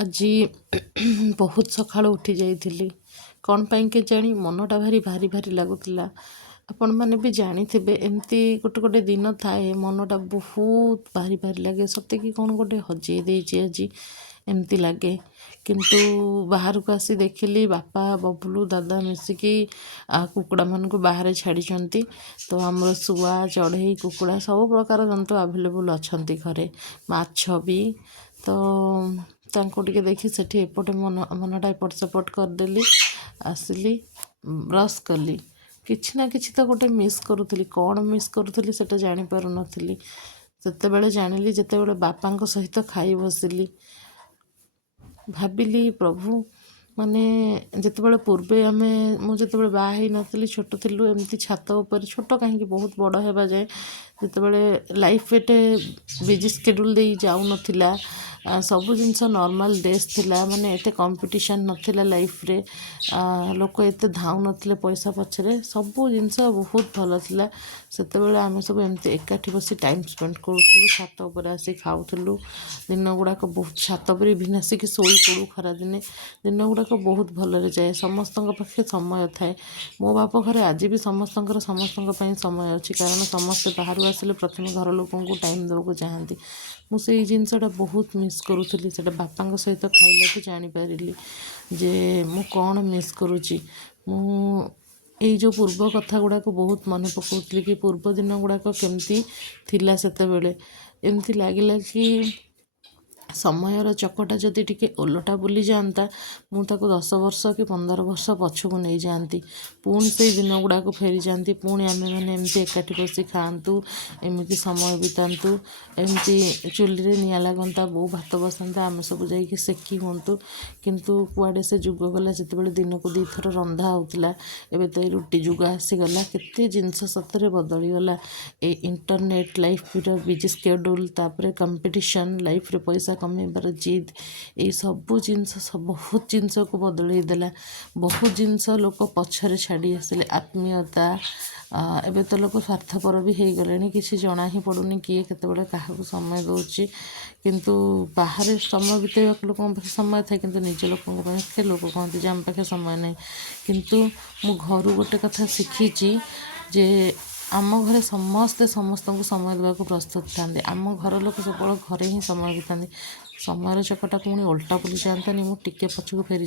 ଆଜି ବହୁତ ସକାଳୁ ଉଠି ଯାଇଥିଲି। କ'ଣ ପାଇଁ କେଜାଣି ମନଟା ଭାରି ଭାରି ଭାରି ଲାଗୁଥିଲା। ଆପଣମାନେ ବି ଜାଣିଥିବେ ଏମିତି ଗୋଟେ ଗୋଟେ ଦିନ ଥାଏ ମନଟା ବହୁତ ଭାରି ଭାରି ଲାଗେ, ସତେକି କ'ଣ ଗୋଟେ ହଜେଇ ଦେଇଛି ଆଜି ଏମିତି ଲାଗେ। କିନ୍ତୁ ବାହାରକୁ ଆସି ଦେଖିଲି ବାପା, ବବୁଲୁ, ଦାଦା ମିଶିକି କୁକୁଡ଼ାମାନଙ୍କୁ ବାହାରେ ଛାଡ଼ିଛନ୍ତି। ତ ଆମର ଶୁଆ, ଚଢ଼େଇ, କୁକୁଡ଼ା ସବୁ ପ୍ରକାର ଜନ୍ତୁ ଆଭେଲେବୁଲ୍ ଅଛନ୍ତି ଘରେ, ମାଛ ବି। ତ ତାଙ୍କୁ ଟିକେ ଦେଖି ସେଠି ଏପଟେ ମନଟା ଏପଟ ସେପଟ କରିଦେଲି। ଆସିଲି, ବ୍ରସ୍ କଲି। କିଛି ନା କିଛି ତ ଗୋଟେ ମିସ୍ କରୁଥିଲି, କ'ଣ ମିସ୍ କରୁଥିଲି ସେଟା ଜାଣିପାରୁନଥିଲି। ସେତେବେଳେ ଜାଣିଲି ଯେତେବେଳେ ବାପାଙ୍କ ସହିତ ଖାଇ ବସିଲି। ଭାବିଲି ପ୍ରଭୁ, ମାନେ ଯେତେବେଳେ ପୂର୍ବେ ମୁଁ ଯେତେବେଳେ ବାହା ହେଇନଥିଲି, ଛୋଟ ଥିଲୁ, ଏମିତି ଛାତ ଉପରେ, ଛୋଟ କାହିଁକି ବହୁତ ବଡ଼ ହେବା ଯାଏ, ଯେତେବେଳେ ଲାଇଫ୍ ଏତେ ବିଜି ସ୍କେଡ୍ୟୁଲ୍ ଦେଇ ଯାଉନଥିଲା, ସବୁ ଜିନିଷ ନର୍ମାଲ୍ ଡେଜ୍ ଥିଲା, ମାନେ ଏତେ କମ୍ପିଟିସନ୍ ନଥିଲା ଲାଇଫ୍ରେ, ଲୋକ ଏତେ ଧାଉନଥିଲେ ପଇସା ପଛରେ, ସବୁ ଜିନିଷ ବହୁତ ଭଲ ଥିଲା। ସେତେବେଳେ ଆମେ ସବୁ ଏମିତି ଏକାଠି ବସି ଟାଇମ୍ ସ୍ପେଣ୍ଡ କରୁଥିଲୁ, ଛାତ ଉପରେ ଆସି ଖାଉଥିଲୁ। ଦିନ ଗୁଡ଼ାକ ବହୁତ ଛାତ ଉପରେ ବି ଆସିକି ଶୋଇପଡ଼ୁ। ଖରାଦିନେ ଦିନ ଗୁଡ଼ାକ ବହୁତ ଭଲରେ ଯାଏ। ସମସ୍ତଙ୍କ ପାଖେ ସମୟ ଥାଏ। ମୋ ବାପ ଘରେ ଆଜି ବି ସମସ୍ତଙ୍କ ପାଇଁ ସମୟ ଅଛି, କାରଣ ସମସ୍ତେ ବାହାରୁ ଆସିଲେ ପ୍ରଥମେ ଘର ଲୋକଙ୍କୁ ଟାଇମ୍ ଦେବାକୁ ଚାହାଁନ୍ତି। ମୁଁ ସେଇ ଜିନିଷଟା ବହୁତ ମିସ୍ କରୁଥିଲି। ସେଇଟା ବାପାଙ୍କ ସହିତ ଖାଇଲାଠୁ ଜାଣିପାରିଲି ଯେ ମୁଁ କ'ଣ ମିସ୍ କରୁଛି। ମୁଁ ଏଇ ଯେଉଁ ପୂର୍ବ କଥା ଗୁଡ଼ାକ ବହୁତ ମନେ ପକାଉଥିଲି କି ପୂର୍ବ ଦିନ ଗୁଡ଼ାକ କେମିତି ଥିଲା। ସେତେବେଳେ ଏମିତି ଲାଗିଲା କି ସମୟର ଚକଟା ଯଦି ଟିକେ ଓଲଟା ବୁଲିଯାଆନ୍ତା, ମୁଁ ତାକୁ 10 ବର୍ଷ କି 15 ବର୍ଷ ପଛକୁ ନେଇଯାଆନ୍ତି। ପୁଣି ସେଇ ଦିନ ଗୁଡ଼ାକ ଫେରିଯାଆନ୍ତି। ପୁଣି ଆମେମାନେ ଏମିତି ଏକାଠି ବସି ଖାଆନ୍ତୁ, ଏମିତି ସମୟ ବିତାନ୍ତୁ, ଏମିତି ଚୁଲିରେ ନିଆଁ ଲାଗନ୍ତା, ବୋଉ ଭାତ ବସାନ୍ତା, ଆମେ ସବୁ ଯାଇକି ସେକି ହୁଅନ୍ତୁ। କିନ୍ତୁ କୁଆଡ଼େ ସେ ଯୁଗ ଗଲା ଯେତେବେଳେ ଦିନକୁ 2 ଥର ରନ୍ଧା ହେଉଥିଲା। ଏବେ ତ ଏଇ ରୁଟି ଯୁଗ ଆସିଗଲା। କେତେ ଜିନିଷ ସତରେ ବଦଳିଗଲା। ଏଇ ଇଣ୍ଟରନେଟ୍ ଲାଇଫ୍ର ବିଜି ସ୍କେଡ୍ୟୁଲ୍, ତାପରେ କମ୍ପିଟିସନ୍, ଲାଇଫ୍ରେ ପଇସା କମେଇବାର ଜିଦ୍, ଏଇ ସବୁ ଜିନିଷ ବହୁତ ଜିନିଷକୁ ବଦଳେଇ ଦେଲା। ବହୁତ ଜିନିଷ ଲୋକ ପଛରେ ଛାଡ଼ି ଆସିଲେ। ଆତ୍ମୀୟତା, ଏବେ ତ ଲୋକ ସ୍ୱାର୍ଥପର ବି ହେଇଗଲେଣି। କିଛି ଜଣା ହିଁ ପଡ଼ୁନି କିଏ କେତେବେଳେ କାହାକୁ ସମୟ ଦେଉଛି। କିନ୍ତୁ ବାହାରେ ସମୟ ବିତେଇବାକୁ ଲୋକଙ୍କ ପାଖେ ସମୟ ଥାଏ, କିନ୍ତୁ ନିଜ ଲୋକଙ୍କ ପାଖେ ଲୋକ କହନ୍ତି ଯେ ଆମ ପାଖେ ସମୟ ନାହିଁ। କିନ୍ତୁ ମୁଁ ଘରୁ ଗୋଟେ କଥା ଶିଖିଛି ଯେ ଆମ ଘରେ ସମସ୍ତେ ସମସ୍ତଙ୍କୁ ସମୟ ଦେବାକୁ ପ୍ରସ୍ତୁତ ଥାନ୍ତି। ଆମ ଘର ଲୋକ ସବୁବେଳେ ଘରେ ହିଁ ସମୟ ବିତାନ୍ତି। ସମୟର ଚକଟା ପୁଣି ଓଲଟା ବୁଲି ଯାଆନ୍ତାନି, ମୁଁ ଟିକେ ପଛକୁ ଫେରି